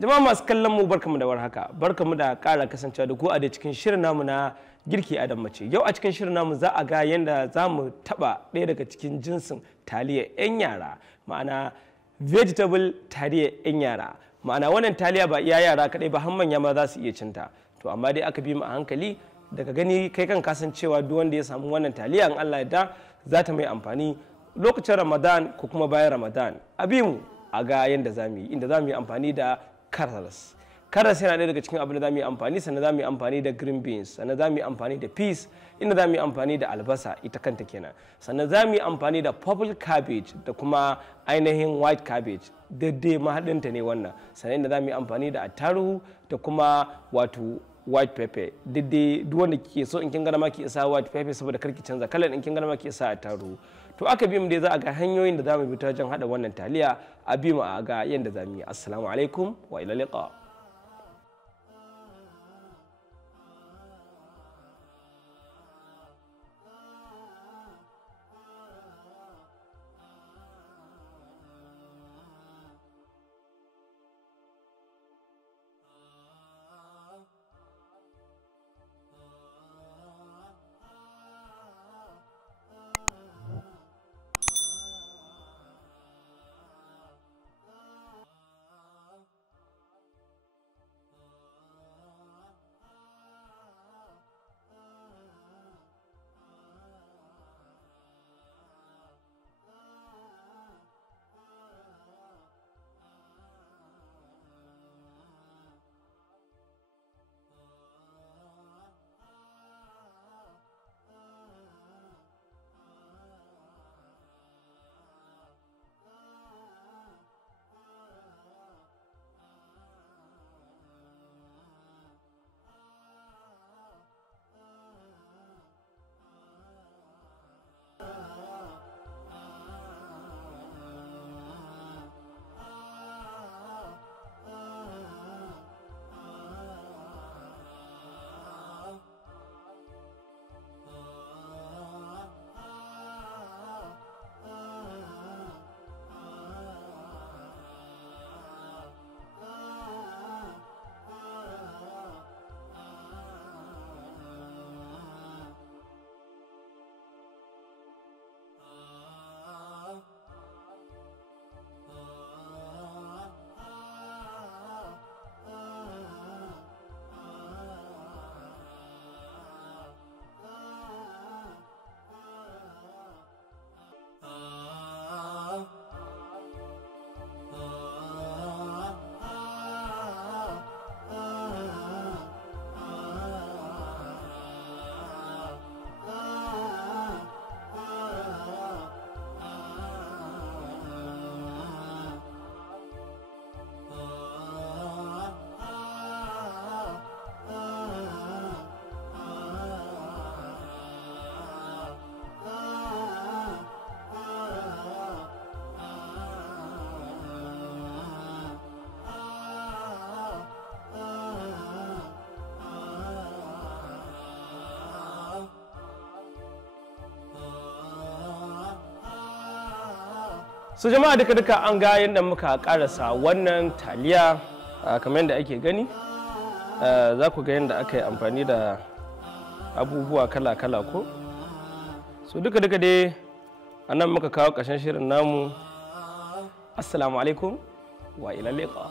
Jama'a masu kallon mu barkamu da warhaka, barkamu da ƙara kasancewa da ku a da cikin shirin namu na girki Adon mace. Yau a cikin shirin namu za a ga yanda za mu taɓa ɗaya daga cikin jinsin taliya 'yan yara, ma'ana vegetable taliya 'yan yara. Ma'ana wannan taliya ba iya yara kaɗai ba har manya ma za su iya cinta. To amma dai aka bi mu a hankali, daga gani kai kan kasancewa duk wanda ya samu wannan taliya in Allah ya da za ta mai amfani lokacin Ramadan ko kuma bayan Ramadan. A bi mu a ga yanda za mu yi, inda za mu yi amfani da karas. Karas yana ɗaya daga cikin abin da za mu yi amfani, sannan za mu yi amfani da green beans, sannan za mu yi amfani da peas, inda za mu yi amfani da albasa ita kanta kenan, sannan za mu yi amfani da purple cabbage da kuma ainihin white cabbage, daidai mahaɗinta ne wannan, sannan inda za mu yi amfani da attaruhu da kuma wato white pepper, daidai duk wanda ke so in kin gana ma ki isa white pepper saboda karki canza kalar, in kin gana ma ki isa attaruhu. To aka bi mu dai za a ga hanyoyin da za mu bi ta wajen haɗa wannan taliya, a bi mu a ga yadda za mu yi. Assalamu alaikum wa ila liqa. So jama'a duka an ga yadda muka karasa wannan taliya kamar yadda ake gani, za ku ga yadda aka yi amfani da abubuwa kala-kala ko. So duka dai a nan muka kawo ƙarshen shirin namu. Assalamu alaikum wa ila liqa.